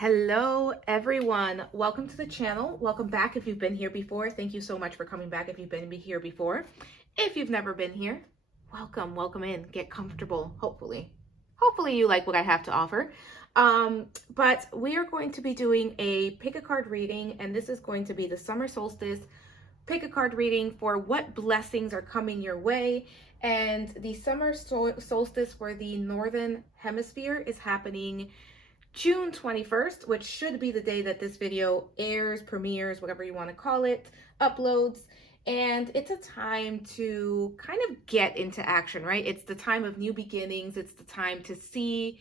Hello everyone, welcome to the channel. Welcome back if you've been here before. Thank you so much for coming back if you've been here before. If you've never been here, welcome in, get comfortable. Hopefully you like what I have to offer. But we are going to be doing a pick a card reading, and this is going to be the summer solstice pick a card reading for what blessings are coming your way. And the summer solstice for the northern hemisphere is happening June 21st, which should be the day that this video airs, premieres, whatever you want to call it, uploads. And it's a time to kind of get into action, right? It's the time of new beginnings. It's the time to see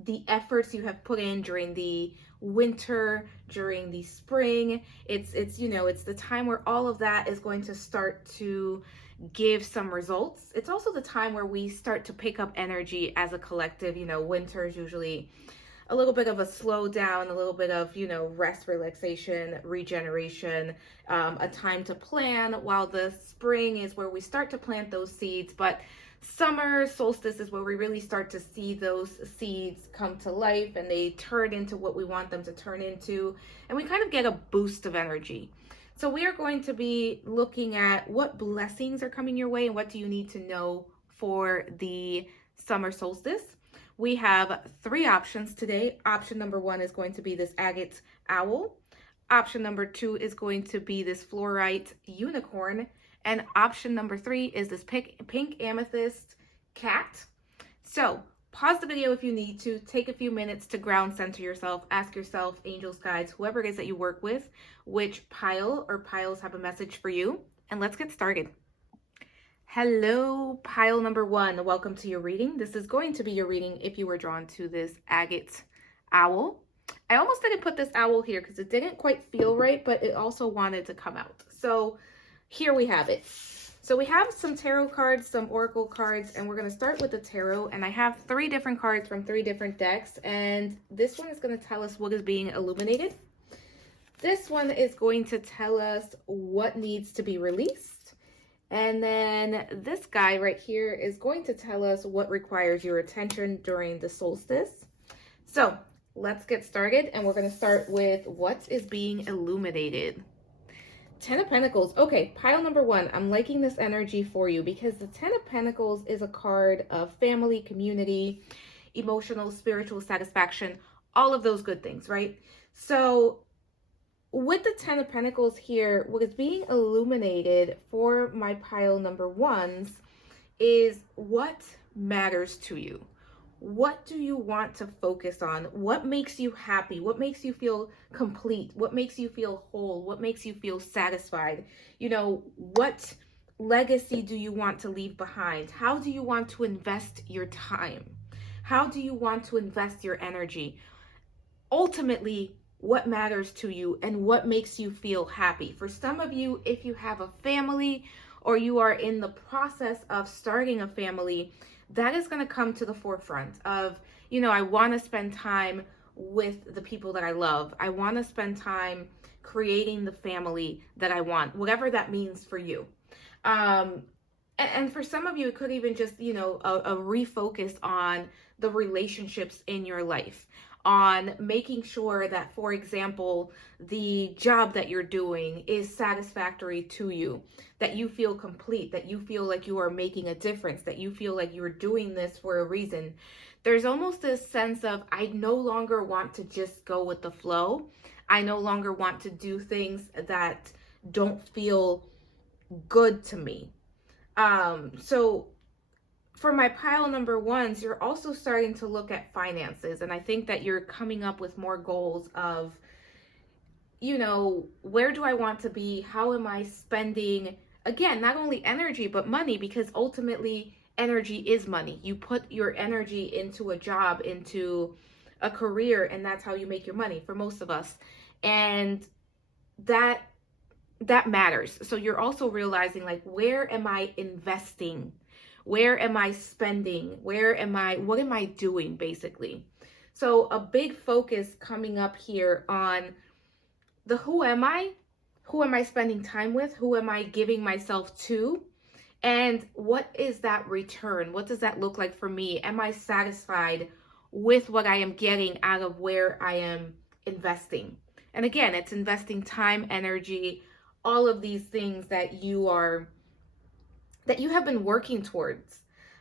the efforts you have put in during the winter, during the spring. It's the time where all of that is going to start to give some results. It's also the time where we start to pick up energy as a collective. Winter is usually a little bit of a slowdown, a little bit of, rest, relaxation, regeneration, a time to plan, while the spring is where we start to plant those seeds. But summer solstice is where we really start to see those seeds come to life and they turn into what we want them to turn into. And we kind of get a boost of energy. So we are going to be looking at what blessings are coming your way and what do you need to know for the summer solstice. We have three options today. Option number one is going to be this Agate Owl. Option number two is going to be this Fluorite Unicorn. And option number three is this pink Amethyst Cat. So pause the video if you need to. Take a few minutes to ground center yourself. Ask yourself, angels, guides, whoever it is that you work with, which pile or piles have a message for you. And let's get started. Hello, pile number one. Welcome to your reading. This is going to be your reading if you were drawn to this Agate Owl. I almost didn't put this owl here because it didn't quite feel right, but it also wanted to come out. So here we have it. So we have some tarot cards, some oracle cards, and we're going to start with the tarot. And I have three different cards from three different decks. And this one is going to tell us what is being illuminated. This one is going to tell us what needs to be released. And then this guy right here is going to tell us what requires your attention during the solstice. So let's get started. And we're going to start with what is being illuminated. Ten of Pentacles. Okay, pile number one. I'm liking this energy for you because the Ten of Pentacles is a card of family, community, emotional, spiritual satisfaction, all of those good things, right? So with the Ten of Pentacles here, what is being illuminated for my pile number ones is what matters to you. What do you want to focus on? What makes you happy? What makes you feel complete? What makes you feel whole? What makes you feel satisfied? What legacy do you want to leave behind? How do you want to invest your time? How do you want to invest your energy? Ultimately, what matters to you and what makes you feel happy. For some of you, if you have a family or you are in the process of starting a family, that is going to come to the forefront of, I want to spend time with the people that I love. I want to spend time creating the family that I want, whatever that means for you. And for some of you, it could even just, a refocus on the relationships in your life, on making sure that, for example, the job that you're doing is satisfactory to you, that you feel complete, that you feel like you are making a difference, that you feel like you're doing this for a reason. There's almost this sense of, I no longer want to just go with the flow. I no longer want to do things that don't feel good to me. So for my pile number ones, you're also starting to look at finances. And I think that you're coming up with more goals of, where do I want to be? How am I spending, again, not only energy, but money, because ultimately energy is money. You put your energy into a job, into a career, and that's how you make your money for most of us. And that matters. So you're also realizing, like, where am I investing? Where am I spending? What am I doing, basically? So a big focus coming up here on the who am I? Who am I spending time with? Who am I giving myself to? And what is that return? What does that look like for me? Am I satisfied with what I am getting out of where I am investing. And again, it's investing time, energy, all of these things that you have been working towards.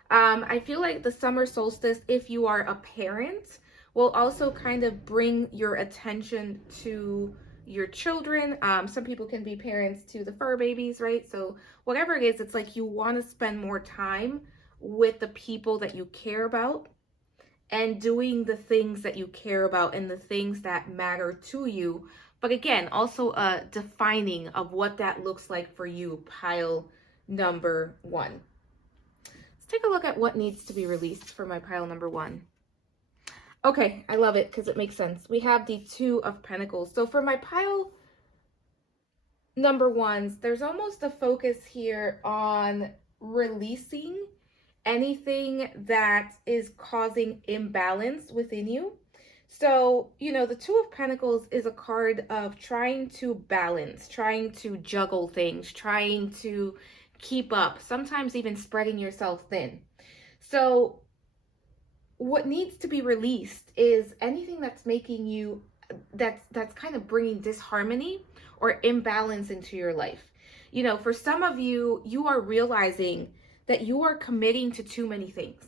I feel like the summer solstice, if you are a parent, will also kind of bring your attention to your children. Some people can be parents to the fur babies, right? So whatever it is, it's like you want to spend more time with the people that you care about and doing the things that you care about and the things that matter to you. But again, also a defining of what that looks like for you, pile number 1. Let's take a look at what needs to be released for my pile number 1. Okay, I love it because it makes sense. We have the 2 of Pentacles. So for my pile number 1s, there's almost a focus here on releasing anything that is causing imbalance within you. So, the 2 of Pentacles is a card of trying to balance, trying to juggle things, trying to keep up, sometimes even spreading yourself thin. So what needs to be released is anything that's making you, that's kind of bringing disharmony or imbalance into your life. For some of you, you are realizing that you are committing to too many things,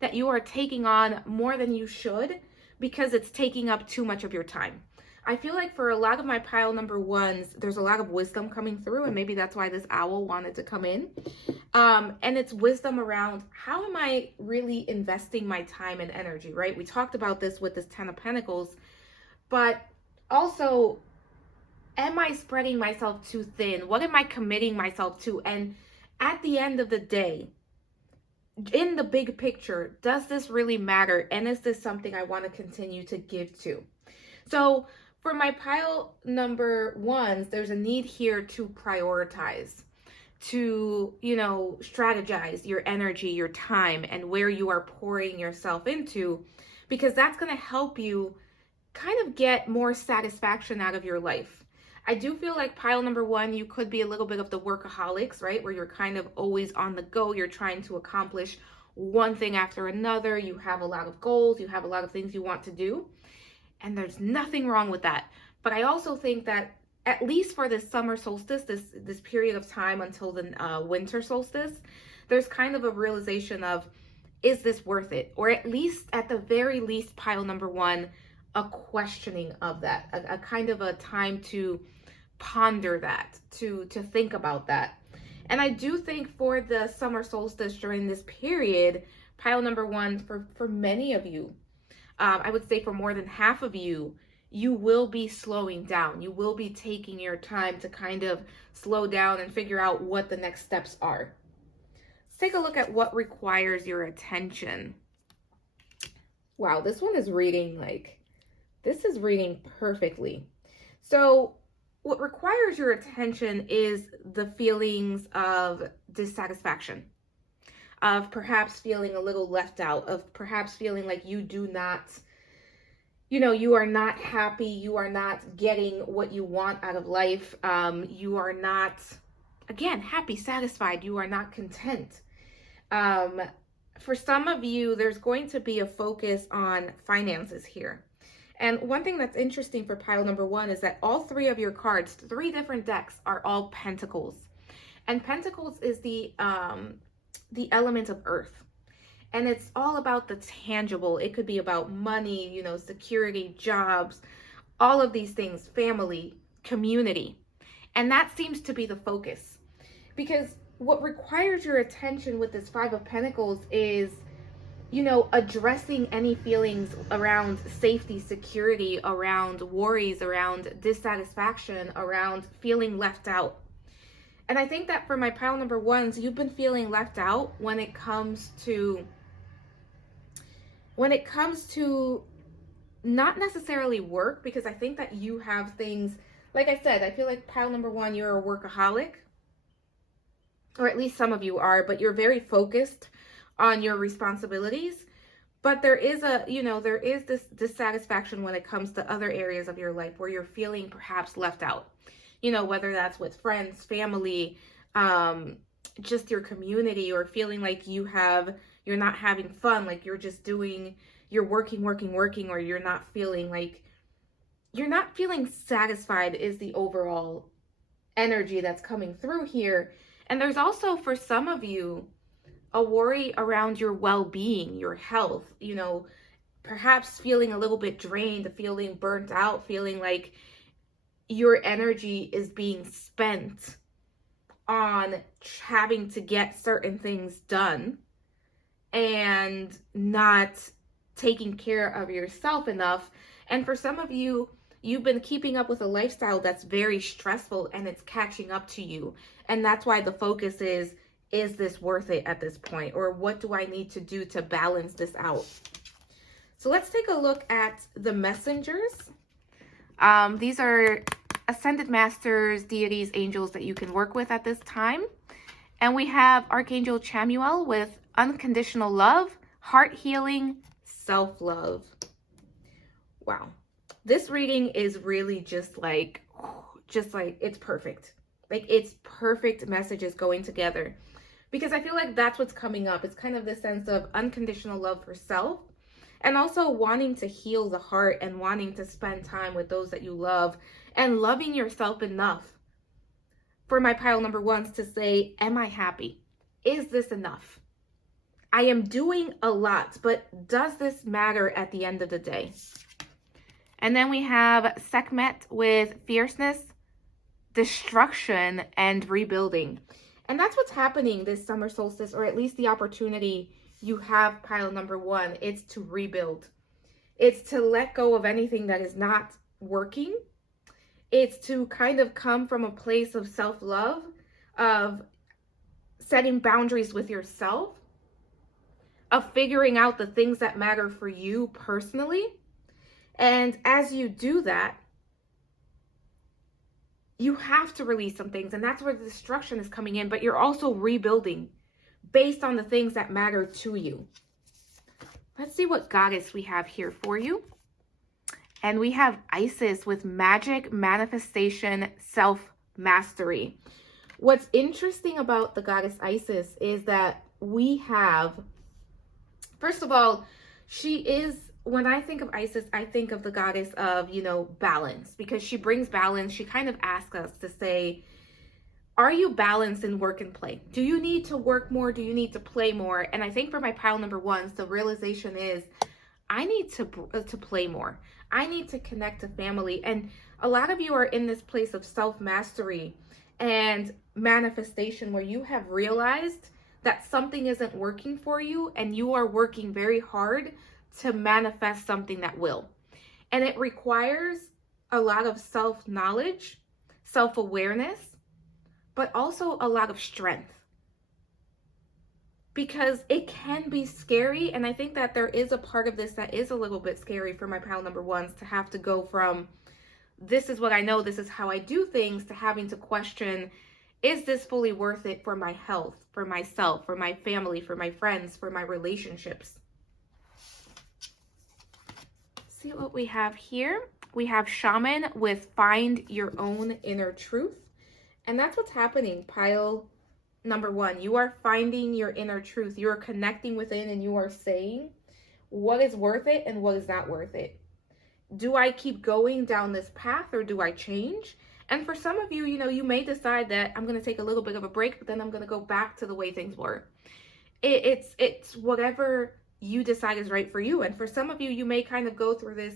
that you are taking on more than you should because it's taking up too much of your time. I feel like for a lot of my pile number 1s, there's a lot of wisdom coming through, and maybe that's why this owl wanted to come in. And it's wisdom around how am I really investing my time and energy, right? We talked about this with this 10 of Pentacles, but also, am I spreading myself too thin? What am I committing myself to? And at the end of the day, in the big picture, does this really matter? And is this something I want to continue to give to? So for my pile number 1s, there's a need here to prioritize, to, strategize your energy, your time, and where you are pouring yourself into, because that's going to help you kind of get more satisfaction out of your life. I do feel like pile number 1, you could be a little bit of the workaholics, right? Where you're kind of always on the go. You're trying to accomplish one thing after another. You have a lot of goals. You have a lot of things you want to do. And there's nothing wrong with that. But I also think that at least for this summer solstice, this period of time until the winter solstice, there's kind of a realization of, is this worth it? Or at least, at the very least, pile number 1, a questioning of that, a kind of a time to ponder that, to think about that. And I do think for the summer solstice during this period, pile number 1, for many of you, I would say for more than half of you, you will be slowing down. You will be taking your time to kind of slow down and figure out what the next steps are. Let's take a look at what requires your attention. Wow, this one is reading this is reading perfectly. So what requires your attention is the feelings of dissatisfaction, of perhaps feeling a little left out, of perhaps feeling like you do not, you are not happy, you are not getting what you want out of life, you are not, again, happy, satisfied, you are not content. For some of you, there's going to be a focus on finances here. And one thing that's interesting for pile number 1 is that all 3 of your cards, 3 different decks, are all pentacles. And pentacles is the element of earth. And it's all about the tangible. It could be about money, security, jobs, all of these things, family, community. And that seems to be the focus. Because what requires your attention with this 5 of Pentacles is, addressing any feelings around safety, security, around worries, around dissatisfaction, around feeling left out. And I think that for my pile number 1s, you've been feeling left out when it comes to not necessarily work, because I think that you have things, like I said, I feel like pile number 1, you're a workaholic, or at least some of you are, but you're very focused on your responsibilities. But there is this dissatisfaction when it comes to other areas of your life where you're feeling perhaps left out, whether that's with friends, family, just your community, or feeling like you're not having fun, like you're working, or you're not feeling like you're not feeling satisfied is the overall energy that's coming through here. And there's also, for some of you, a worry around your well-being, your health, perhaps feeling a little bit drained, feeling burnt out, feeling like your energy is being spent on having to get certain things done and not taking care of yourself enough. And for some of you, you've been keeping up with a lifestyle that's very stressful and it's catching up to you. And that's why the focus is this worth it at this point? Or what do I need to do to balance this out? So let's take a look at the messengers. These are ascended masters, deities, angels that you can work with at this time. And we have Archangel Chamuel with unconditional love, heart healing, self-love. Wow. This reading is really just like it's perfect. Like it's perfect messages going together. Because I feel like that's what's coming up. It's kind of this sense of unconditional love for self and also wanting to heal the heart and wanting to spend time with those that you love and loving yourself enough for my pile number ones to say, am I happy? Is this enough? I am doing a lot, but does this matter at the end of the day? And then we have Sekhmet with fierceness, destruction, and rebuilding. And that's what's happening this summer solstice, or at least the opportunity you have, pile number one. It's to rebuild. It's to let go of anything that is not working. It's to kind of come from a place of self-love, of setting boundaries with yourself, of figuring out the things that matter for you personally. And as you do that, you have to release some things, and that's where the destruction is coming in, but you're also rebuilding based on the things that matter to you. Let's see what goddess we have here for you. And we have Isis with magic, manifestation, self-mastery. What's interesting about the goddess Isis is that we have, first of all, she is, when I think of Isis, I think of the goddess of, balance, because she brings balance. She kind of asks us to say, are you balanced in work and play? Do you need to work more? Do you need to play more? And I think for my pile number ones, the realization is I need to play more. I need to connect to family. And a lot of you are in this place of self-mastery and manifestation where you have realized that something isn't working for you and you are working very hard to manifest something that will. And it requires a lot of self-knowledge, self-awareness, but also a lot of strength. Because it can be scary, and I think that there is a part of this that is a little bit scary for my pile number ones, to have to go from, this is what I know, this is how I do things, to having to question, is this fully worth it for my health, for myself, for my family, for my friends, for my relationships? See what we have here. We have Shaman with find your own inner truth. And that's what's happening, pile number one. You are finding your inner truth. You are connecting within and you are saying what is worth it and what is not worth it. Do I keep going down this path or do I change? And for some of you, you may decide that I'm going to take a little bit of a break, but then I'm going to go back to the way things were. It's whatever you decide is right for you. And for some of you, you may kind of go through this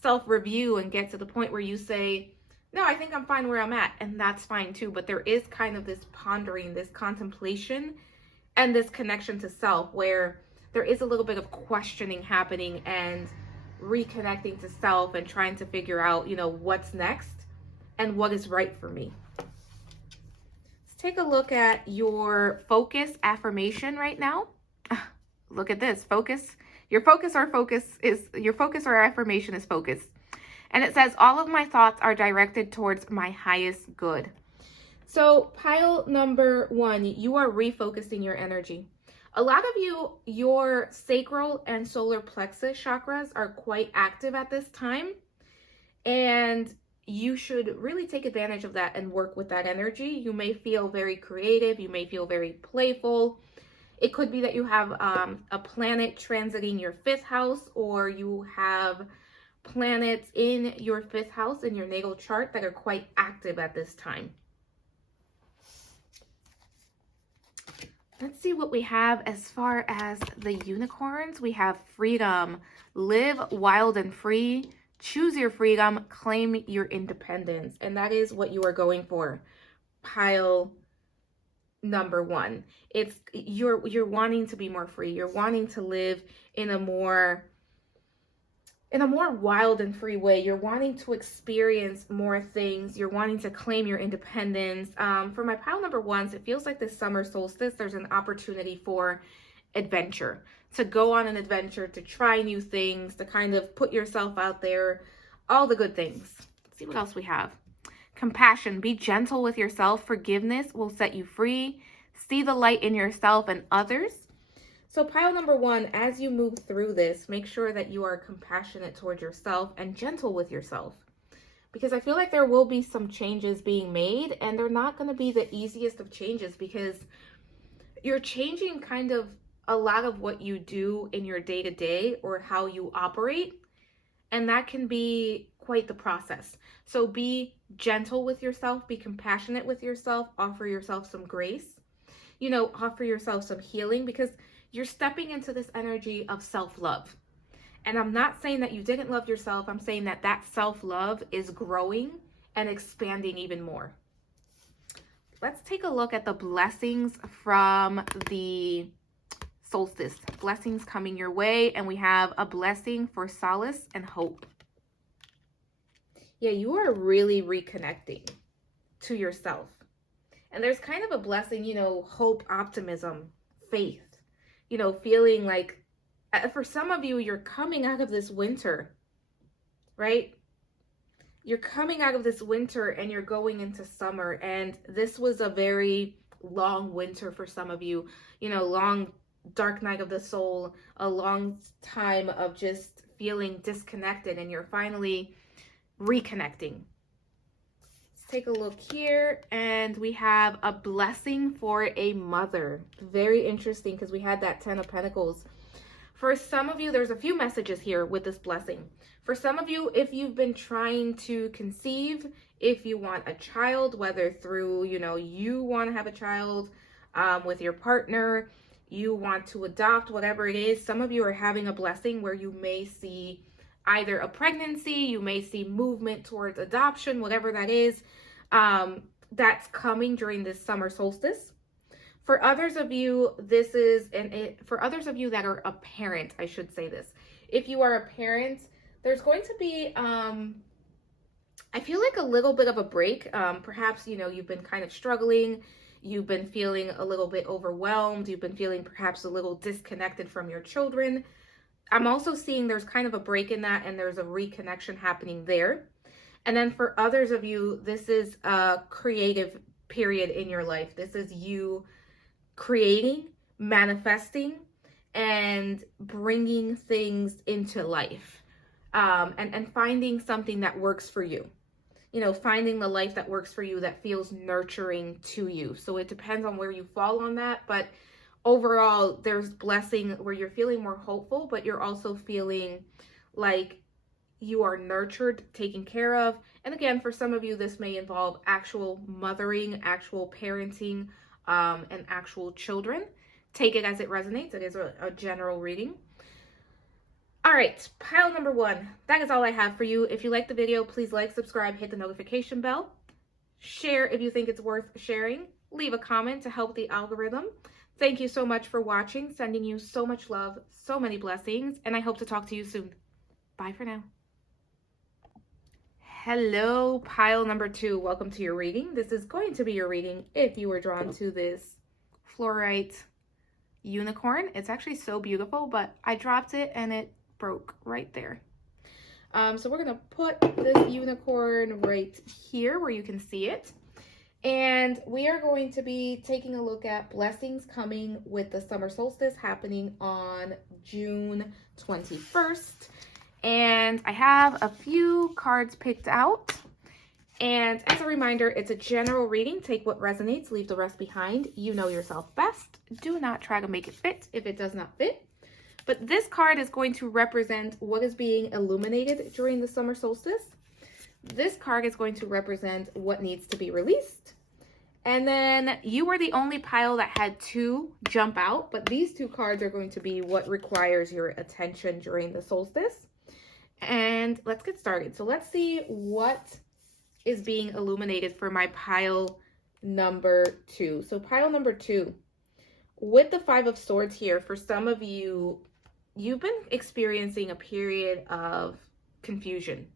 self-review and get to the point where you say, no, I think I'm fine where I'm at. And that's fine too. But there is kind of this pondering, this contemplation, and this connection to self where there is a little bit of questioning happening and reconnecting to self and trying to figure out, what's next and what is right for me. Let's take a look at your focus affirmation right now. Look at this. Focus. Your focus or affirmation is focus. And it says, all of my thoughts are directed towards my highest good. So pile number one, you are refocusing your energy. A lot of you, your sacral and solar plexus chakras are quite active at this time. And you should really take advantage of that and work with that energy. You may feel very creative. You may feel very playful. It could be that you have a planet transiting your 5th house, or you have planets in your 5th house in your natal chart that are quite active at this time. Let's see what we have as far as the unicorns. We have freedom, live wild and free, choose your freedom, claim your independence. And that is what you are going for, pile number 1. It's you're wanting to be more free. You're wanting to live in a more wild and free way. You're wanting to experience more things. You're wanting to claim your independence. For my pile number 1s, it feels like this summer solstice, there's an opportunity for adventure, to go on an adventure, to try new things, to kind of put yourself out there, all the good things. Let's see what else we have. Compassion, be gentle with yourself. Forgiveness will set you free. See the light in yourself and others. So pile number 1, as you move through this, make sure that you are compassionate towards yourself and gentle with yourself. Because I feel like there will be some changes being made, and they're not going to be the easiest of changes, because you're changing kind of a lot of what you do in your day-to-day or how you operate. And that can be quite the process. So be gentle with yourself, be compassionate with yourself, offer yourself some grace, offer yourself some healing, because you're stepping into this energy of self-love. And I'm not saying that you didn't love yourself. I'm saying that that self-love is growing and expanding even more. Let's take a look at the blessings from the solstice. Blessings coming your way. And we have a blessing for solace and hope. Yeah, you are really reconnecting to yourself. And there's kind of a blessing, hope, optimism, faith. Feeling like, for some of you, you're coming out of this winter, right? You're coming out of this winter and you're going into summer. And this was a very long winter for some of you, long dark night of the soul, a long time of just feeling disconnected, and you're finally reconnecting. Take a look here, and we have a blessing for a mother. Very interesting, because we had that 10 of Pentacles. For some of you, there's a few messages here with this blessing. For some of you, if you've been trying to conceive, if you want a child, whether through, you want to have a child with your partner, you want to adopt, whatever it is, some of you are having a blessing where you may see either a pregnancy, you may see movement towards adoption, whatever that is. That's coming during this summer solstice. For others of you, for others of you that are a parent, I should say this. If you are a parent, there's going to be, I feel like a little bit of a break. Perhaps, you've been kind of struggling. You've been feeling a little bit overwhelmed. You've been feeling perhaps a little disconnected from your children. I'm also seeing there's kind of a break in that, and there's a reconnection happening there. And then for others of you, this is a creative period in your life. This is you creating, manifesting, and bringing things into life, and finding something that works for you. Finding the life that works for you, that feels nurturing to you. So it depends on where you fall on that. But overall, there's blessing where you're feeling more hopeful, but you're also feeling like you are nurtured, taken care of. And again, for some of you, this may involve actual mothering, actual parenting, and actual children. Take it as it resonates. It is a general reading. All right, pile number 1. That is all I have for you. If you like the video, please like, subscribe, hit the notification bell. Share if you think it's worth sharing. Leave a comment to help the algorithm. Thank you so much for watching. Sending you so much love, so many blessings, and I hope to talk to you soon. Bye for now. Hello, pile number 2. Welcome to your reading. This is going to be your reading if you were drawn to this Fluorite Unicorn. It's actually so beautiful, but I dropped it and it broke right there. So we're going to put this unicorn right here where you can see it. And we are going to be taking a look at blessings coming with the summer solstice happening on June 21st. And I have a few cards picked out. And as a reminder, it's a general reading. Take what resonates, leave the rest behind. You know yourself best. Do not try to make it fit if it does not fit. But this card is going to represent what is being illuminated during the summer solstice. This card is going to represent what needs to be released. And then you were the only pile that had 2 jump out, but these 2 cards are going to be what requires your attention during the solstice. And let's get started. So let's see what is being illuminated for my pile number 2. So pile number 2, with the 5 of Swords here, for some of you, you've been experiencing a period of confusion,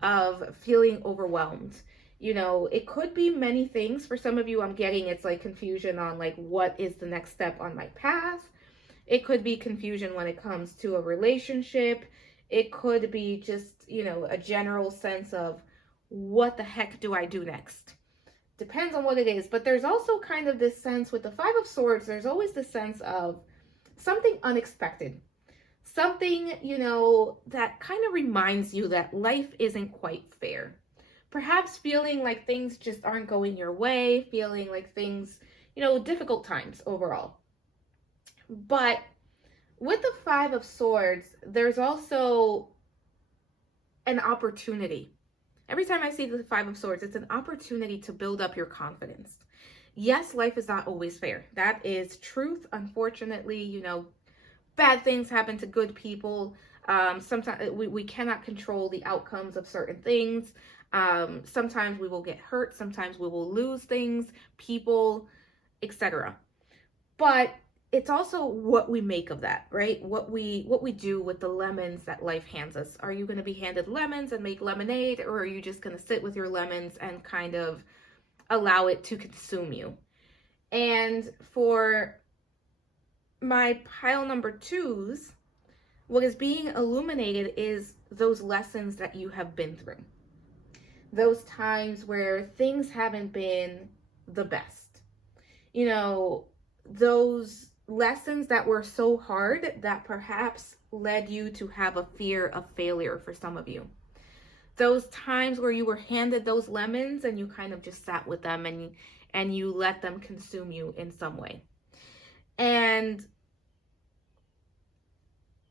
of feeling overwhelmed. You know, it could be many things. For some of you, I'm getting it's like confusion on like what is the next step on my path. It could be confusion when it comes to a relationship. It could be just, you know, a general sense of what the heck do I do next? Depends on what it is. But there's also kind of this sense with the 5 of Swords, there's always this sense of something unexpected. Something, you know, that kind of reminds you that life isn't quite fair. Perhaps feeling like things just aren't going your way, feeling like things, you know, difficult times overall. But with the 5 of Swords, there's also an opportunity. Every time I see the 5 of Swords, it's an opportunity to build up your confidence. Yes, life is not always fair. That is truth. Unfortunately, you know, bad things happen to good people. Sometimes we cannot control the outcomes of certain things. Sometimes we will get hurt. Sometimes we will lose things, people, etc. But it's also what we make of that, right? What we do with the lemons that life hands us. Are you going to be handed lemons and make lemonade, or are you just going to sit with your lemons and kind of allow it to consume you? And for my pile number 2s, what is being illuminated is those lessons that you have been through. Those times where things haven't been the best. You know, those lessons that were so hard that perhaps led you to have a fear of failure for some of you. Those times where you were handed those lemons and you kind of just sat with them and you let them consume you in some way. And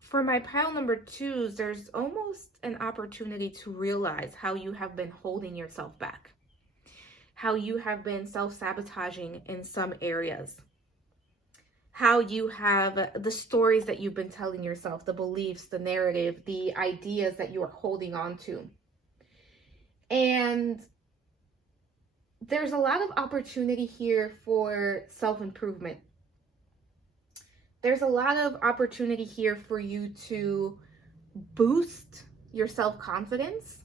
for my pile number 2s, there's almost an opportunity to realize how you have been holding yourself back, how you have been self-sabotaging in some areas, how you have the stories that you've been telling yourself, the beliefs, the narrative, the ideas that you are holding on to. And there's a lot of opportunity here for self-improvement. There's a lot of opportunity here for you to boost your self-confidence,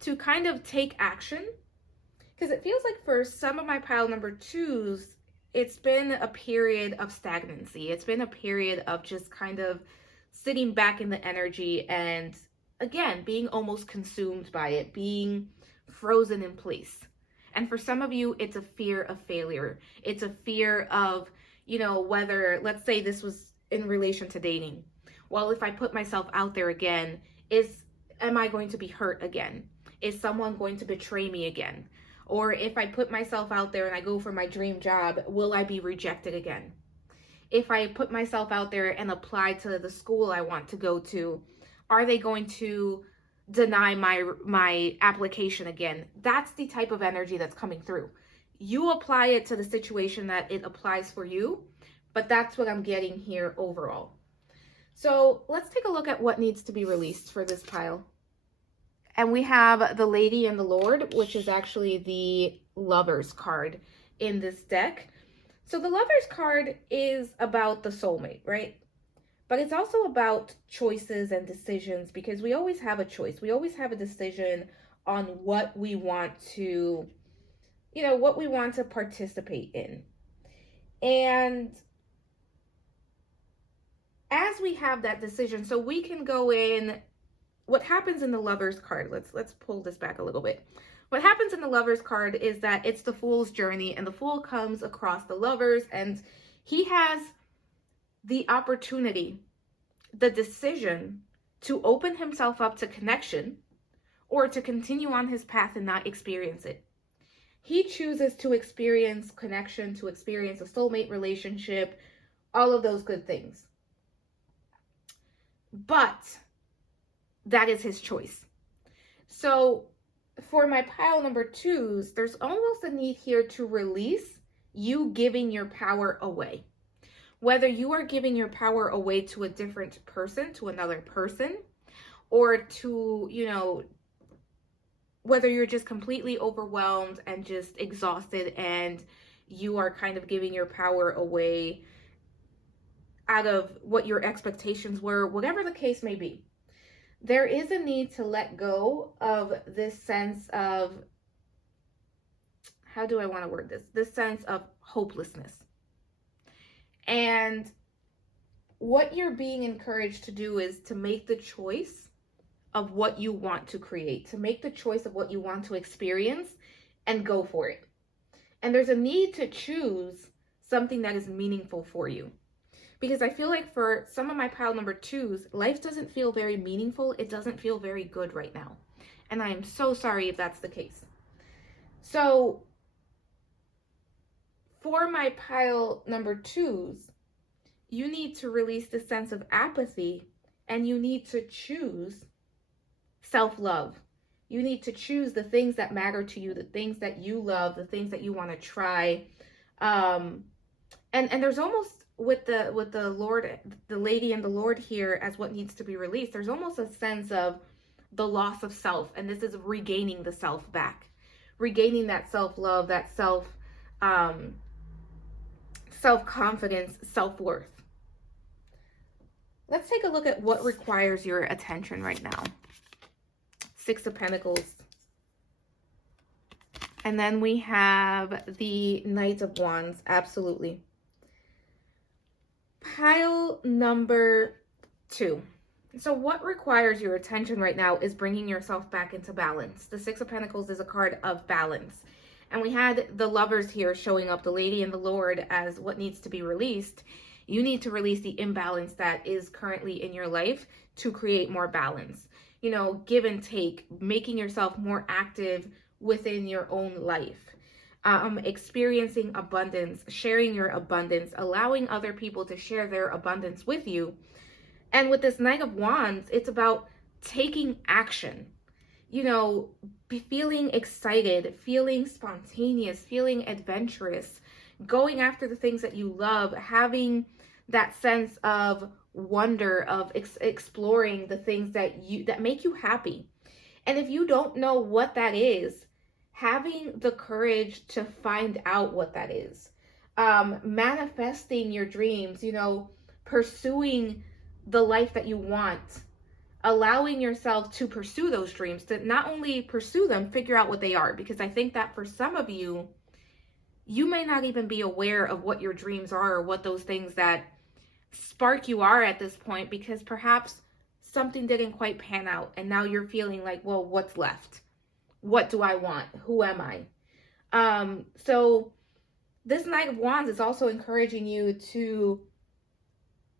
to kind of take action. Because it feels like for some of my pile number 2s, it's been a period of stagnancy. It's been a period of just kind of sitting back in the energy and, again, being almost consumed by it, being frozen in place. And for some of you, it's a fear of failure. It's a fear of, you know, whether, let's say this was in relation to dating. Well, if I put myself out there again, am I going to be hurt again? Is someone going to betray me again? Or if I put myself out there and I go for my dream job, will I be rejected again? If I put myself out there and apply to the school I want to go to, are they going to deny my application again? That's the type of energy that's coming through. You apply it to the situation that it applies for you, but that's what I'm getting here overall. So let's take a look at what needs to be released for this pile. And we have the Lady and the Lord, which is actually the Lovers card in this deck. So the Lovers card is about the soulmate, right? But it's also about choices and decisions, because we always have a choice. We always have a decision on what we want to, you know, what we want to participate in. And as we have that decision, so we can go in, what happens in the Lovers card, let's pull this back a little bit. What happens in the Lovers card is that it's the Fool's journey, and the Fool comes across the Lovers, and he has the opportunity, the decision to open himself up to connection or to continue on his path and not experience it. He chooses to experience connection, to experience a soulmate relationship, all of those good things. but that is his choice. So for my pile number 2s, there's almost a need here to release you giving your power away. Whether you are giving your power away to a different person, to another person, or to, whether you're just completely overwhelmed and just exhausted and you are kind of giving your power away out of what your expectations were, whatever the case may be, there is a need to let go of this sense of, how do I want to word this? This sense of hopelessness. And what you're being encouraged to do is to make the choice of what you want to create, to make the choice of what you want to experience and go for it. And there's a need to choose something that is meaningful for you. Because I feel like for some of my pile number 2s, life doesn't feel very meaningful. It doesn't feel very good right now. And I am so sorry if that's the case. So for my pile number 2s, you need to release the sense of apathy, and you need to choose self-love. You need to choose the things that matter to you, the things that you love, the things that you want to try. And there's almost with the Lord, the Lady and the Lord here as what needs to be released, there's almost a sense of the loss of self, and this is regaining the self back, regaining that self-love, that self-confidence, self-worth. Let's take a look at what requires your attention right now. 6 of Pentacles. And then we have the Knight of Wands. Absolutely. Pile number 2. So what requires your attention right now is bringing yourself back into balance. The 6 of Pentacles is a card of balance. And we had the Lovers here showing up, the Lady and the Lord, as what needs to be released. You need to release the imbalance that is currently in your life to create more balance. Give and take, making yourself more active within your own life. Experiencing abundance, sharing your abundance, allowing other people to share their abundance with you. And with this Knight of Wands, it's about taking action. Feeling excited, feeling spontaneous, feeling adventurous, going after the things that you love, having that sense of wonder, of exploring the things that make you happy. And if you don't know what that is, having the courage to find out what that is, manifesting your dreams, pursuing the life that you want, allowing yourself to pursue those dreams, to not only pursue them, figure out what they are. Because I think that for some of you, you may not even be aware of what your dreams are or what those things that spark you are at this point, because perhaps something didn't quite pan out and now you're feeling like, well, what's left? What do I want? Who am I? So this Knight of Wands is also encouraging you to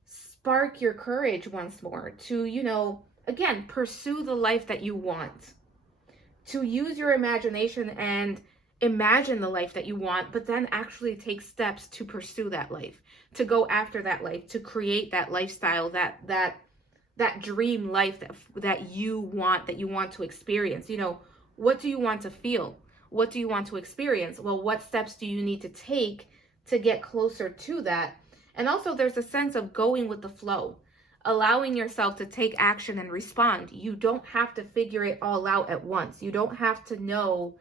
spark your courage once more, to, again, pursue the life that you want, to use your imagination and imagine the life that you want, but then actually take steps to pursue that life, to go after that life, to create that lifestyle, that dream life that you want to experience. What do you want to feel? What do you want to experience? Well, what steps do you need to take to get closer to that? And also there's a sense of going with the flow, allowing yourself to take action and respond. You don't have to figure it all out at once. You don't have to know,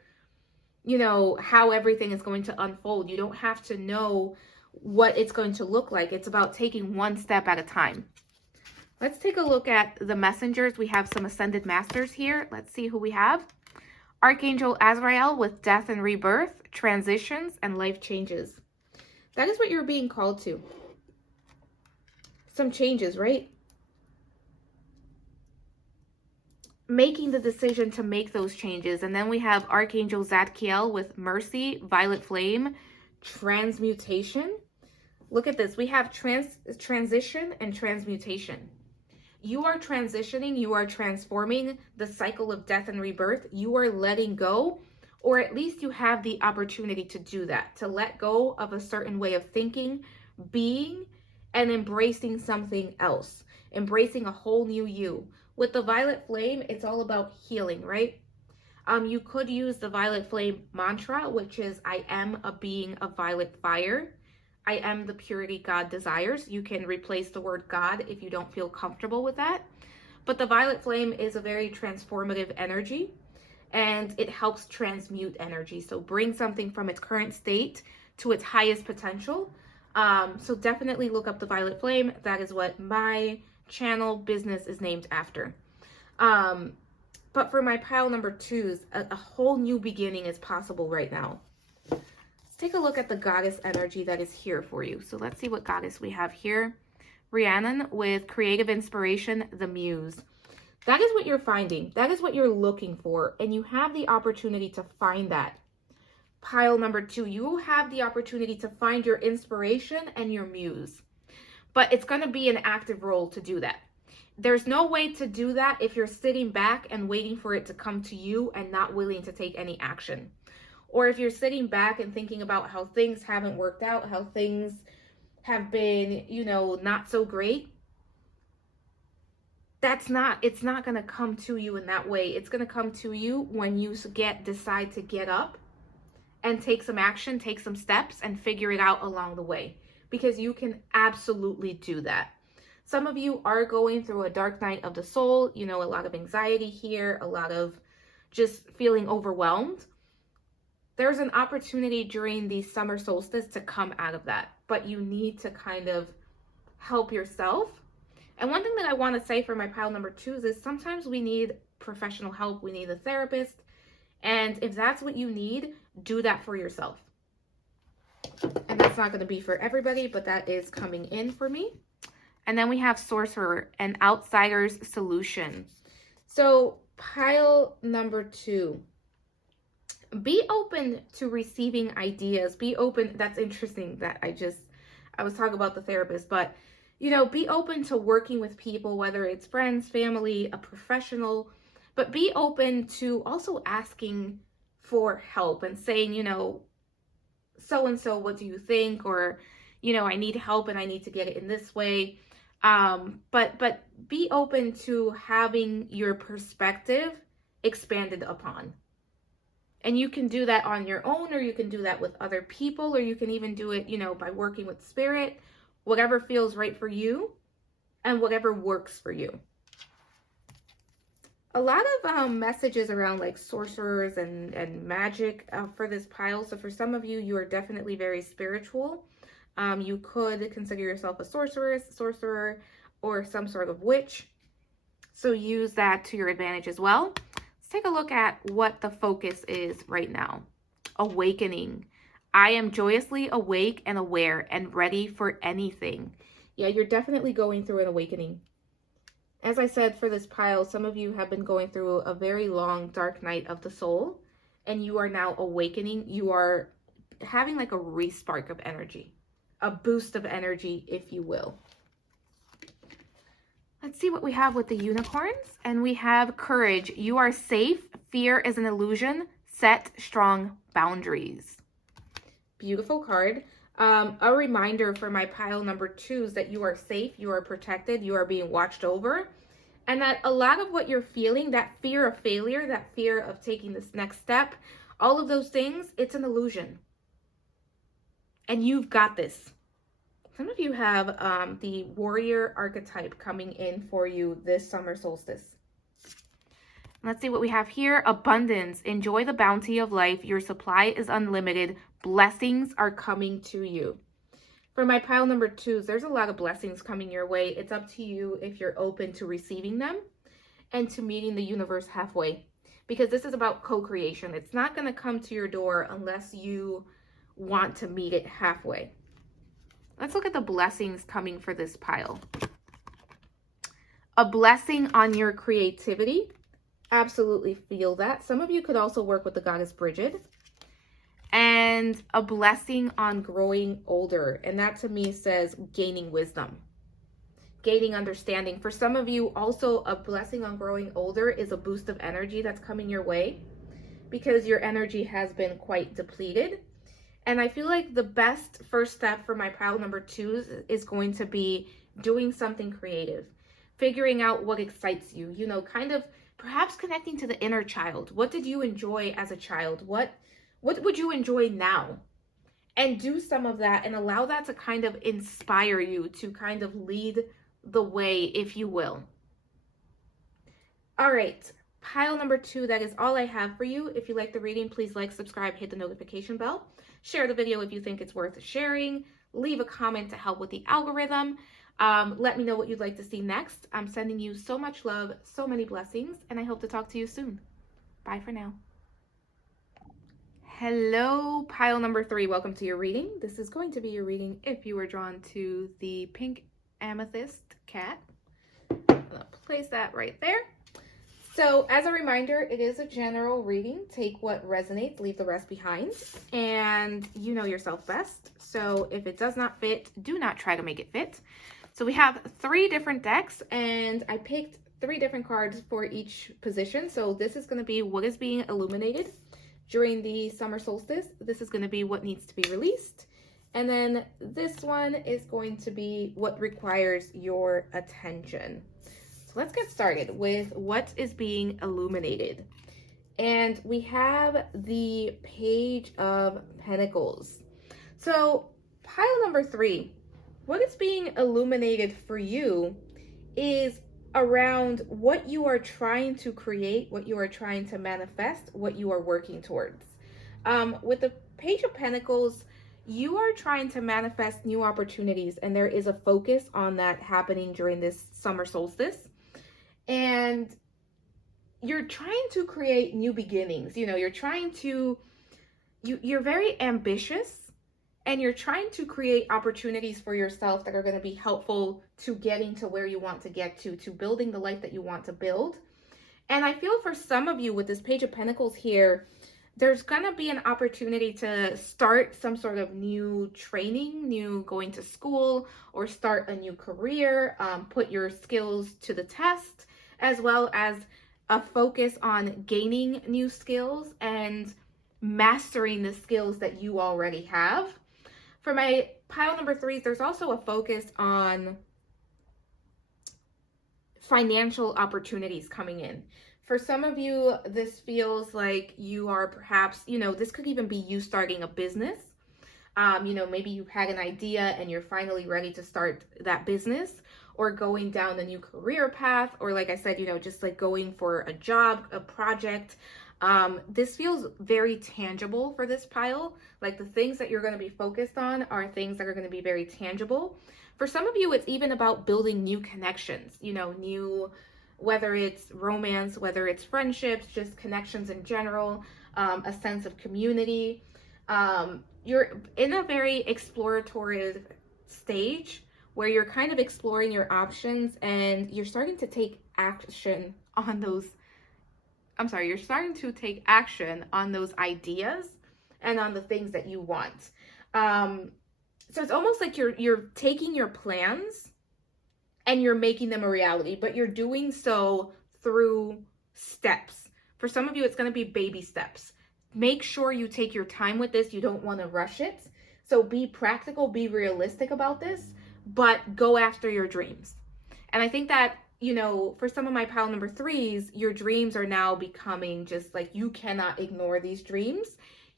how everything is going to unfold. You don't have to know what it's going to look like. It's about taking one step at a time. Let's take a look at the messengers. We have some ascended masters here. Let's see who we have. Archangel Azrael with death and rebirth, transitions, and life changes. That is what you're being called to. Some changes, right? Making the decision to make those changes. And then we have Archangel Zadkiel with mercy, violet flame, transmutation. Look at this. We have transition and transmutation. You are transitioning, you are transforming the cycle of death and rebirth. You are letting go, or at least you have the opportunity to do that, to let go of a certain way of thinking, being, and embracing something else. embracing a whole new you. With the violet flame, it's all about healing, right? You could use the violet flame mantra, which is, I am a being of violet fire. I am the purity God desires. You can replace the word God if you don't feel comfortable with that. But the violet flame is a very transformative energy, and it helps transmute energy. So bring something from its current state to its highest potential. So definitely look up the violet flame. That is what my channel business is named after. But for my pile number 2s, a whole new beginning is possible right now. Let's take a look at the goddess energy that is here for you. So let's see what goddess we have here. Rhiannon with creative inspiration, the muse. That is what you're finding. That is what you're looking for. And you have the opportunity to find that. Pile number 2, you have the opportunity to find your inspiration and your muse. But it's going to be an active role to do that. There's no way to do that if you're sitting back and waiting for it to come to you and not willing to take any action. Or if you're sitting back and thinking about how things haven't worked out, how things have been, not so great. It's not going to come to you in that way. It's going to come to you when you decide to get up and take some action, take some steps, and figure it out along the way. Because you can absolutely do that. Some of you are going through a dark night of the soul, a lot of anxiety here, a lot of just feeling overwhelmed. There's an opportunity during the summer solstice to come out of that, but you need to kind of help yourself. And one thing that I want to say for my pile number 2s is sometimes we need professional help. We need a therapist. And if that's what you need, do that for yourself. And that's not going to be for everybody, but that is coming in for me. And then we have Sorcerer, an outsider's solution. So pile number 2, be open to receiving ideas. Be open. That's interesting that I was talking about the therapist, but be open to working with people, whether it's friends, family, a professional, but be open to also asking for help and saying, so-and-so, what do you think? Or, I need help and I need to get it in this way. But be open to having your perspective expanded upon. And you can do that on your own, or you can do that with other people, or you can even do it, by working with spirit, whatever feels right for you and whatever works for you. A lot of messages around like sorcerers and magic for this pile. So for some of you, you are definitely very spiritual. You could consider yourself a sorcerer, or some sort of witch. So use that to your advantage as well. Let's take a look at what the focus is right now. Awakening. I am joyously awake and aware and ready for anything. Yeah, you're definitely going through an awakening. As I said, for this pile, some of you have been going through a very long, dark night of the soul, and you are now awakening. You are having like a respark of energy. A boost of energy, if you will. Let's see what we have with the unicorns. And we have courage. You are safe. Fear is an illusion. Set strong boundaries. Beautiful card. A reminder for my pile number 2s that you are safe, you are protected, you are being watched over. And that a lot of what you're feeling, that fear of failure, that fear of taking this next step, all of those things, it's an illusion. And you've got this. Some of you have the warrior archetype coming in for you this summer solstice. Let's see what we have here. Abundance. Enjoy the bounty of life. Your supply is unlimited. Blessings are coming to you. For my pile number 2s, there's a lot of blessings coming your way. It's up to you if you're open to receiving them and to meeting the universe halfway. Because this is about co-creation. It's not going to come to your door unless you want to meet it halfway. Let's look at the blessings coming for this pile. A blessing on your creativity. Absolutely feel that. Some of you could also work with the goddess Bridget. And a blessing on growing older. And that to me says gaining wisdom, gaining understanding. For some of you, also a blessing on growing older is a boost of energy that's coming your way because your energy has been quite depleted. And I feel like the best first step for my pile number 2s is going to be doing something creative. figuring out what excites you, you know, kind of perhaps connecting to the inner child. What did you enjoy as a child? What would you enjoy now? And do some of that and allow that to kind of inspire you to kind of lead the way, if you will. All right, pile number 2, that is all I have for you. If you like the reading, please like, subscribe, hit the notification bell. Share the video if you think it's worth sharing. Leave a comment to help with the algorithm. Let me know what you'd like to see next. I'm sending you so much love, so many blessings, and I hope to talk to you soon. Bye for now. Hello, pile number 3. Welcome to your reading. This is going to be your reading if you were drawn to the pink Amethyst Cat. I'm gonna place that right there. So as a reminder, it is a general reading. Take what resonates, leave the rest behind. And you know yourself best. So if it does not fit, do not try to make it fit. So we have 3 different decks, and I picked 3 different cards for each position. So this is going to be what is being illuminated during the summer solstice. This is going to be what needs to be released. And then this one is going to be what requires your attention. So let's get started with what is being illuminated. And we have the Page of Pentacles. So pile number 3, what is being illuminated for you is around what you are trying to create, what you are trying to manifest, what you are working towards. With the Page of Pentacles, you are trying to manifest new opportunities, and there is a focus on that happening during this summer solstice. And you're trying to create new beginnings. You know, you're trying to, you're very ambitious, and you're trying to create opportunities for yourself that are going to be helpful to getting to where you want to get to building the life that you want to build. And I feel for some of you with this Page of Pentacles here, there's going to be an opportunity to start some sort of new training, new going to school, or start a new career, put your skills to the test, as well as a focus on gaining new skills and mastering the skills that you already have. For my pile number 3, there's also a focus on financial opportunities coming in. For some of you, this feels like you are perhaps, you know, this could even be you starting a business. You know, maybe you've had an idea and you're finally ready to start that business, or going down the new career path, or like I said, you know, just like going for a job, a project. This feels very tangible for this pile. Like the things that you're going to be focused on are things that are going to be very tangible. For some of you, it's even about building new connections, you know, new, whether it's romance, whether it's friendships, just connections in general, a sense of community. You're in a very exploratory stage where you're kind of exploring your options, and you're starting to take action on those. You're starting to take action on those ideas and on the things that you want. So it's almost like you're taking your plans and you're making them a reality, but you're doing so through steps. For some of you, it's going to be baby steps. Make sure you take your time with this. You don't want to rush it. So be practical, be realistic about this, but go after your dreams. And I think that, you know, for some of my pile number 3s, your dreams are now becoming just like, you cannot ignore these dreams.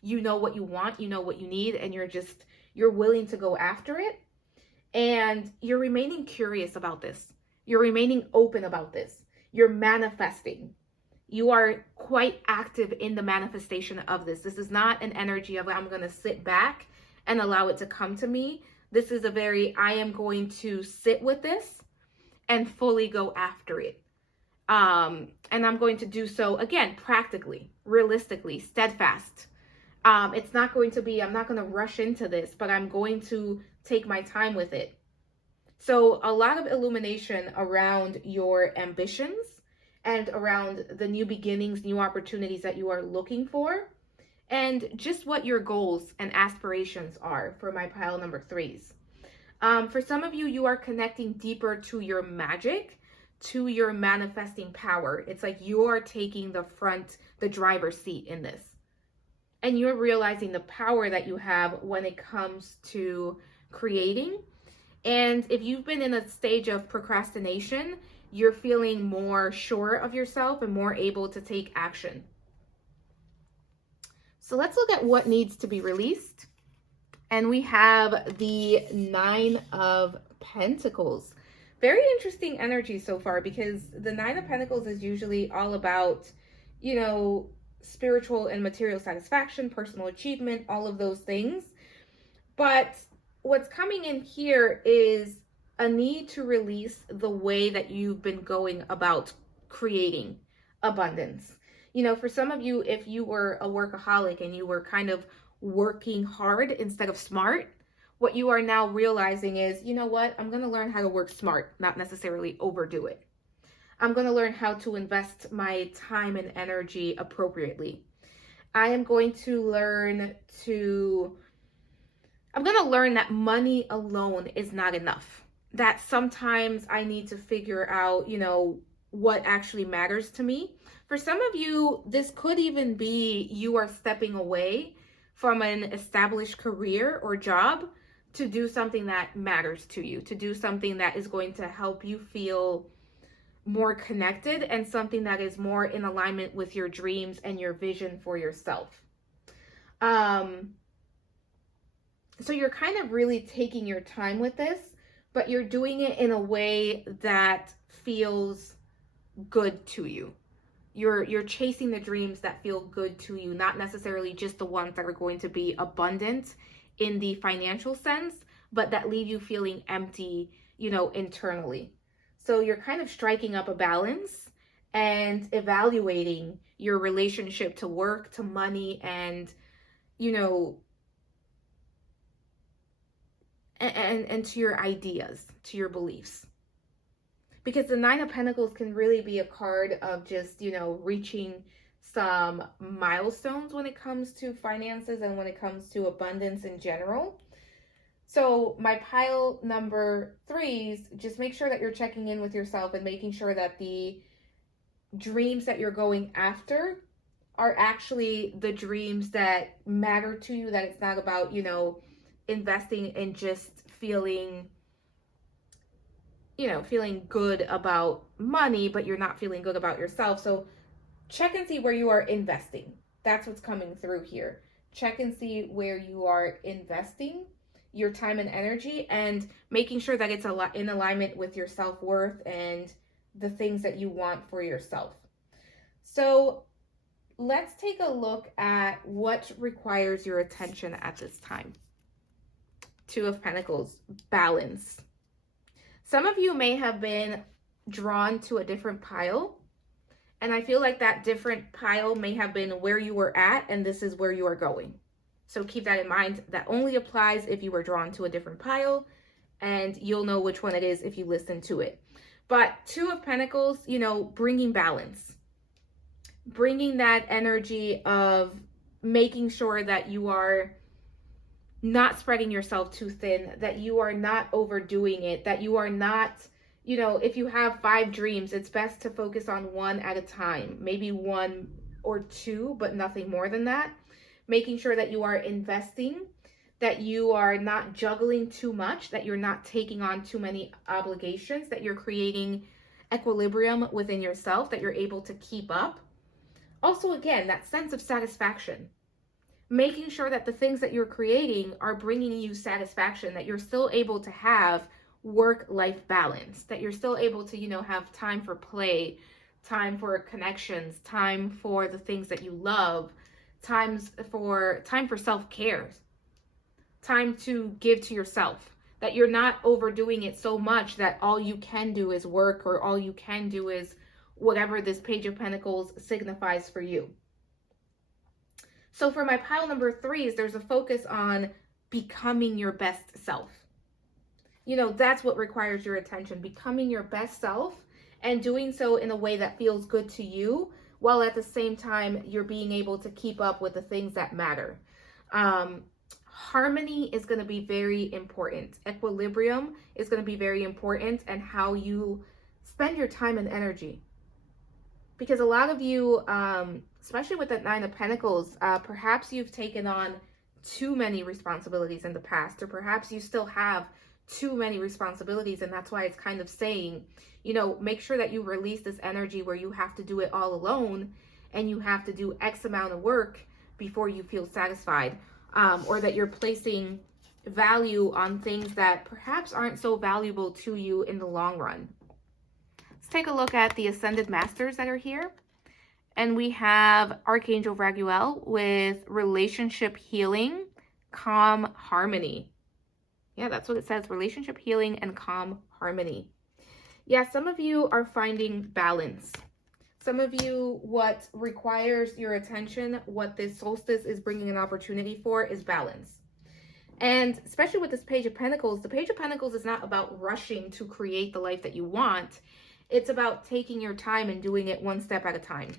You know what you want, you know what you need, and you're willing to go after it. And you're remaining curious about this. You're remaining open about this. You're manifesting. You are quite active in the manifestation of this. This is not an energy of I'm going to sit back and allow it to come to me. This is a very, I am going to sit with this and fully go after it. And I'm going to do so, again, practically, realistically, steadfast. It's not going to be, I'm not going to rush into this, but I'm going to take my time with it. So a lot of illumination around your ambitions and around the new beginnings, new opportunities that you are looking for, and just what your goals and aspirations are for my pile number 3s. For some of you, you are connecting deeper to your magic, to your manifesting power. It's like you are taking the driver's seat in this. And you're realizing the power that you have when it comes to creating. And if you've been in a stage of procrastination, you're feeling more sure of yourself and more able to take action. So let's look at what needs to be released. And we have the Nine of Pentacles. Very interesting energy so far, because the Nine of Pentacles is usually all about, you know, spiritual and material satisfaction, personal achievement, all of those things. But what's coming in here is a need to release the way that you've been going about creating abundance. You know, for some of you, if you were a workaholic and you were kind of working hard instead of smart, what you are now realizing is, you know what, I'm going to learn how to work smart, not necessarily overdo it. I'm going to learn how to invest my time and energy appropriately. I'm going to learn that money alone is not enough. That sometimes I need to figure out, you know, what actually matters to me. For some of you, this could even be you are stepping away from an established career or job to do something that matters to you, to do something that is going to help you feel more connected and something that is more in alignment with your dreams and your vision for yourself. So you're kind of really taking your time with this, but you're doing it in a way that feels good to you. You're chasing the dreams that feel good to you, not necessarily just the ones that are going to be abundant in the financial sense, but that leave you feeling empty, you know, internally. So you're kind of striking up a balance and evaluating your relationship to work, to money, and, you know, and to your ideas, to your beliefs. Because the Nine of Pentacles can really be a card of just, you know, reaching some milestones when it comes to finances and when it comes to abundance in general. So my pile number 3s, just make sure that you're checking in with yourself and making sure that the dreams that you're going after are actually the dreams that matter to you, that it's not about, you know, investing in just feeling, you know, feeling good about money, but you're not feeling good about yourself. So check and see where you are investing. That's what's coming through here. Check and see where you are investing your time and energy, and making sure that it's in alignment with your self-worth and the things that you want for yourself. So let's take a look at what requires your attention at this time. Two of Pentacles, balance. Some of you may have been drawn to a different pile, and I feel like that different pile may have been where you were at, and this is where you are going. So keep that in mind. That only applies if you were drawn to a different pile, and you'll know which one it is if you listen to it. But Two of Pentacles, you know, bringing balance, bringing that energy of making sure that you are not spreading yourself too thin, that you are not overdoing it, that you are not, you know, if you have 5 dreams, it's best to focus on one at a time, maybe 1 or 2, but nothing more than that. Making sure that you are investing, that you are not juggling too much, that you're not taking on too many obligations, that you're creating equilibrium within yourself, that you're able to keep up. Also, again, that sense of satisfaction. Making sure that the things that you're creating are bringing you satisfaction, that you're still able to have work-life balance, that you're still able to, you know, have time for play, time for connections, time for the things that you love, time for self-care, time to give to yourself, that you're not overdoing it so much that all you can do is work, or all you can do is whatever this Page of Pentacles signifies for you. So for my pile number 3s, there's a focus on becoming your best self. You know, that's what requires your attention, becoming your best self, and doing so in a way that feels good to you, while at the same time you're being able to keep up with the things that matter. Harmony is going to be very important. Equilibrium is going to be very important, and how you spend your time and energy. Because a lot of you, especially with that Nine of Pentacles, perhaps you've taken on too many responsibilities in the past, or perhaps you still have too many responsibilities. And that's why it's kind of saying, you know, make sure that you release this energy where you have to do it all alone and you have to do X amount of work before you feel satisfied, or that you're placing value on things that perhaps aren't so valuable to you in the long run. Let's take a look at the Ascended Masters that are here. And we have Archangel Raguel with relationship healing, calm harmony. Yeah, that's what it says, relationship healing and calm harmony. Yeah, some of you are finding balance. Some of you, what requires your attention, what this solstice is bringing an opportunity for, is balance. And especially with this Page of Pentacles, the Page of Pentacles is not about rushing to create the life that you want. It's about taking your time and doing it one step at a time.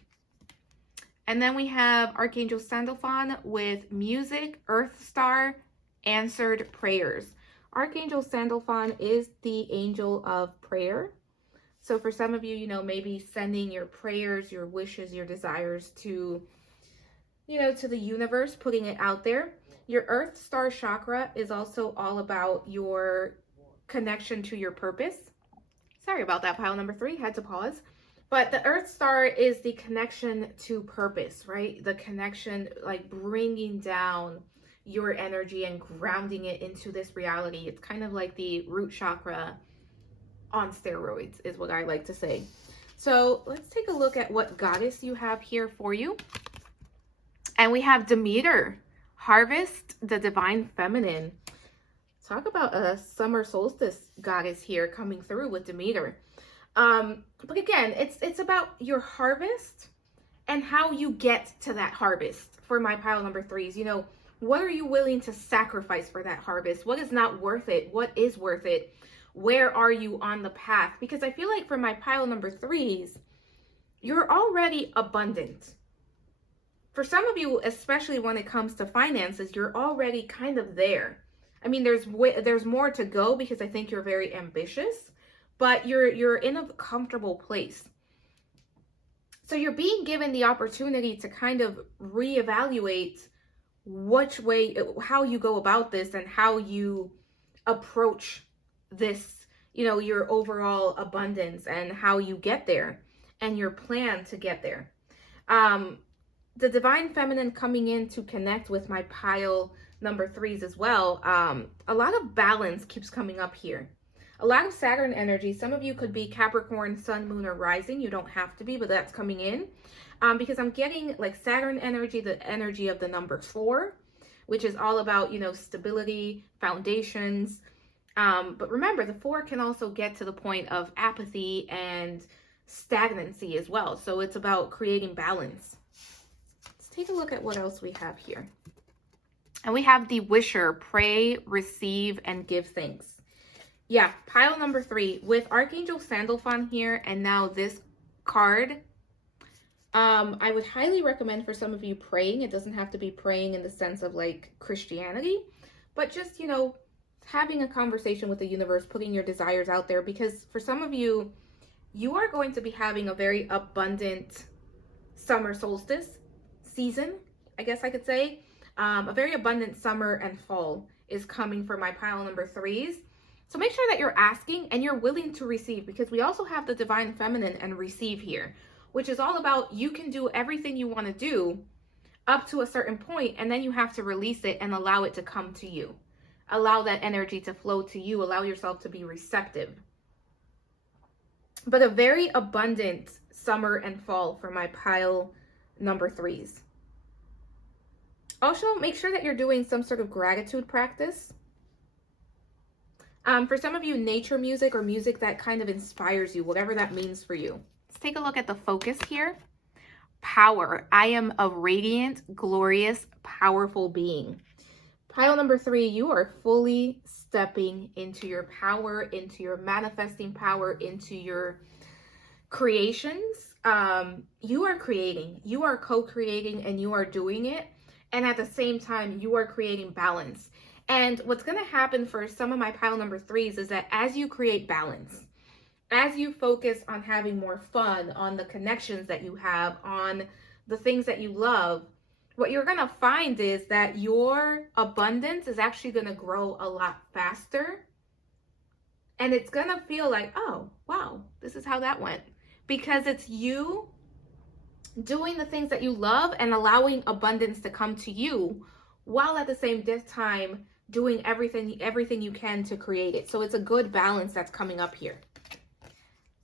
And then we have Archangel Sandalphon with music, Earth Star, answered prayers. Archangel Sandalphon is the angel of prayer. So for some of you, you know, maybe sending your prayers, your wishes, your desires to, you know, to the universe, putting it out there. Your Earth Star chakra is also all about your connection to your purpose. Sorry about that, pile number 3, had to pause. But the Earth Star is the connection to purpose, right? The connection, like bringing down your energy and grounding it into this reality. It's kind of like the root chakra on steroids, is what I like to say. So let's take a look at what goddess you have here for you. And we have Demeter, harvest the divine feminine. Talk about a summer solstice goddess here coming through with Demeter. But again, it's about your harvest and how you get to that harvest. For my pile number 3s, you know, what are you willing to sacrifice for that harvest? What is not worth it? What is worth it? Where are you on the path? Because I feel like for my pile number 3s, you're already abundant. For some of you, especially when it comes to finances, you're already kind of there. I mean, there's more to go because I think you're very ambitious, but you're in a comfortable place. So you're being given the opportunity to kind of reevaluate which way, how you go about this and how you approach this, you know, your overall abundance and how you get there and your plan to get there. The divine feminine coming in to connect with my pile number 3s as well. A lot of balance keeps coming up here. A lot of Saturn energy. Some of you could be Capricorn, Sun, Moon, or Rising. You don't have to be, but that's coming in. Because I'm getting like Saturn energy, the energy of the number 4, which is all about, you know, stability, foundations. But remember, the 4 can also get to the point of apathy and stagnancy as well. So it's about creating balance. Let's take a look at what else we have here. And we have the Wisher, pray, receive, and give thanks. Yeah, pile number 3 with Archangel Sandalphon here, and now this card. I would highly recommend for some of you praying. It doesn't have to be praying in the sense of like Christianity, but just, you know, having a conversation with the universe, putting your desires out there, because for some of you, you are going to be having a very abundant summer solstice season, I guess I could say. A very abundant summer and fall is coming for my pile number 3s. So make sure that you're asking and you're willing to receive, because we also have the divine feminine and receive here, which is all about you can do everything you want to do up to a certain point, and then you have to release it and allow it to come to you. Allow that energy to flow to you. Allow yourself to be receptive. But a very abundant summer and fall for my pile number 3s. Also, make sure that you're doing some sort of gratitude practice. For some of you, nature music or music that kind of inspires you, whatever that means for you. Let's take a look at the focus here. Power. I am a radiant, glorious, powerful being. Pile number 3, you are fully stepping into your power, into your manifesting power, into your creations. You are creating, you are co-creating, and you are doing it. And at the same time, you are creating balance. And what's going to happen for some of my pile number 3s is that as you create balance, as you focus on having more fun, on the connections that you have, on the things that you love, what you're going to find is that your abundance is actually going to grow a lot faster And it's going to feel like, oh, wow, this is how that went. Because it's you doing the things that you love and allowing abundance to come to you, while at the same time doing everything you can to create it. So it's a good balance that's coming up here.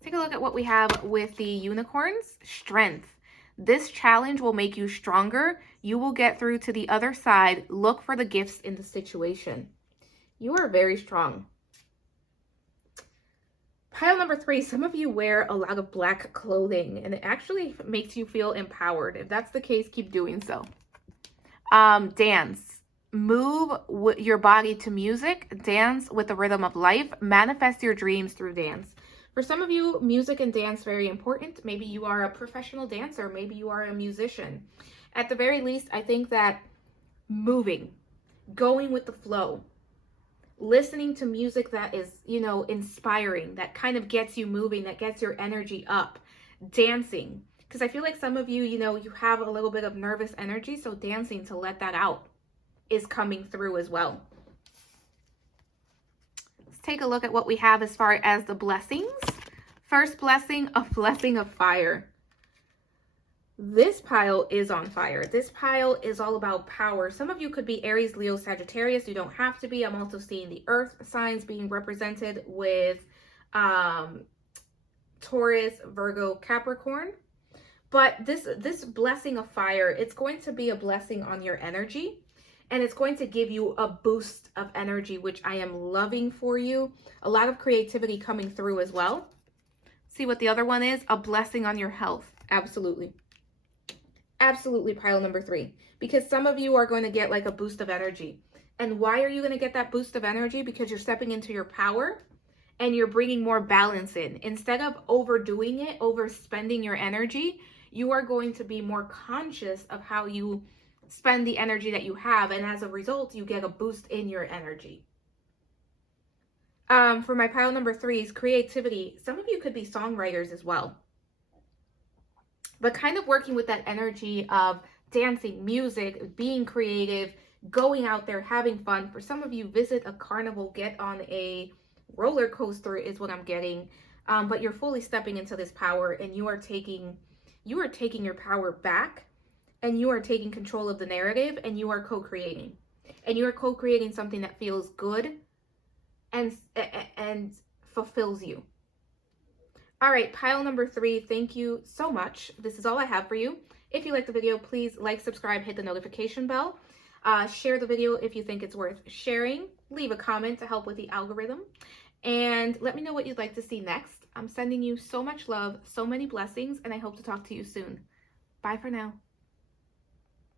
Take a look at what we have with the unicorns. Strength. This challenge will make you stronger. You will get through to the other side. Look for the gifts in the situation. You are very strong. Pile number 3, some of you wear a lot of black clothing and it actually makes you feel empowered. If that's the case, keep doing so. Dance. Move your body to music. Dance with the rhythm of life. Manifest your dreams through dance. For some of you, music and dance very important. Maybe you are a professional dancer. Maybe you are a musician. At the very least, I think that moving, going with the flow, listening to music that is, inspiring, that kind of gets you moving, that gets your energy up, dancing. Because I feel like some of you, you have a little bit of nervous energy, so dancing to let that out is coming through as well. Let's take a look at what we have as far as the blessings. First blessing, a blessing of fire. This pile is on fire. This pile is all about power. Some of you could be Aries, Leo, Sagittarius. You don't have to be. I'm also seeing the earth signs being represented with Taurus, Virgo, Capricorn. But this blessing of fire, it's going to be a blessing on your energy. And it's going to give you a boost of energy, which I am loving for you. A lot of creativity coming through as well. See what the other one is? A blessing on your health. Absolutely. Absolutely, pile number 3. Because some of you are going to get like a boost of energy. And why are you going to get that boost of energy? Because you're stepping into your power and you're bringing more balance in. Instead of overdoing it, overspending your energy, you are going to be more conscious of how you spend the energy that you have, and as a result you get a boost in your energy. For my pile number 3 is creativity. Some of you could be songwriters as well, but kind of working with that energy of dancing, music, being creative, going out there, having fun. For some of you, visit a carnival, get on a roller coaster is what I'm getting. But you're fully stepping into this power, and you are taking your power back. And you are taking control of the narrative, and you are co-creating. And you are co-creating something that feels good and fulfills you. All right, pile number 3, thank you so much. This is all I have for you. If you like the video, please like, subscribe, hit the notification bell. Share the video if you think it's worth sharing. Leave a comment to help with the algorithm. And let me know what you'd like to see next. I'm sending you so much love, so many blessings, and I hope to talk to you soon. Bye for now.